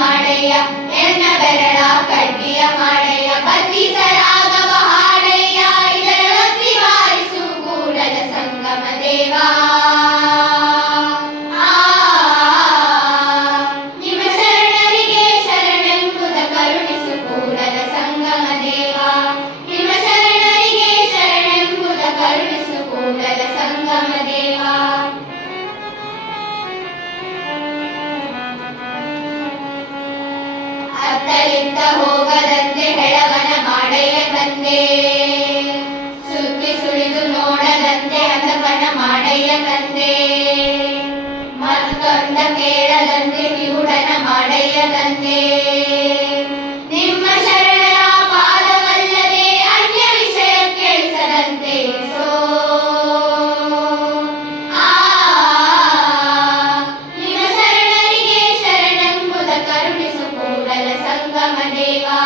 ಮಾಡಯ್ಯ ಎನ್ನ ಬೆರಳ ಕಡ್ಡಿಯ ಮಾಡಯ್ಯ ಬತ್ತಿಸರಾಗವ ಹಾಡಯ್ಯ ಇದರ ಒತ್ತಿ ವಾರಿಸು ಕೂಡಲ ಸಂಗಮ ದೇವಾ ನಿಮ್ಮ ಶರಣರಿಗೆ ಶರಣೆಂಬುದ ಕರುಣಿಸು ಕೂಡಲ ಸಂಗಮ ದೇವಾ ನಿಮ್ಮ ಶರಣರಿಗೆ ಶರಣೆಂಬುದ ಕರುಣಿಸು ಕೂಡಲ ಸಂಗಮ ದೇವಾ ಅತ್ತಲಿತ್ತ ಹೋಗದಂತೆ ಹೆಳವನ ಮಾಡಯ್ಯ ತಂದೆ ಸುತ್ತಿ ಸುಳಿದು ನೋಡದಂತೆ ಹತಪನ ಮಾಡಯ್ಯ ತಂದೆ ಮತ್ತೊಂದ ಕೇಳದಂತೆ ಕಿವುಡನ ಮಾಡಯ್ಯ ತಂದೆ ನಿಮ್ಮ ಶರಣರ ಪಾದವಲ್ಲದೆ ಅನ್ಯ ವಿಷಯ ಕೇಳಿಸದಂತೆ ಸೋ ನಿಮ್ಮ ಶರಣರಿಗೆ ಶರಣೆಂಬುದ ಕರುಣಿಸು ಕೂಡಲ ಸಂಗಮ ದೇವಾ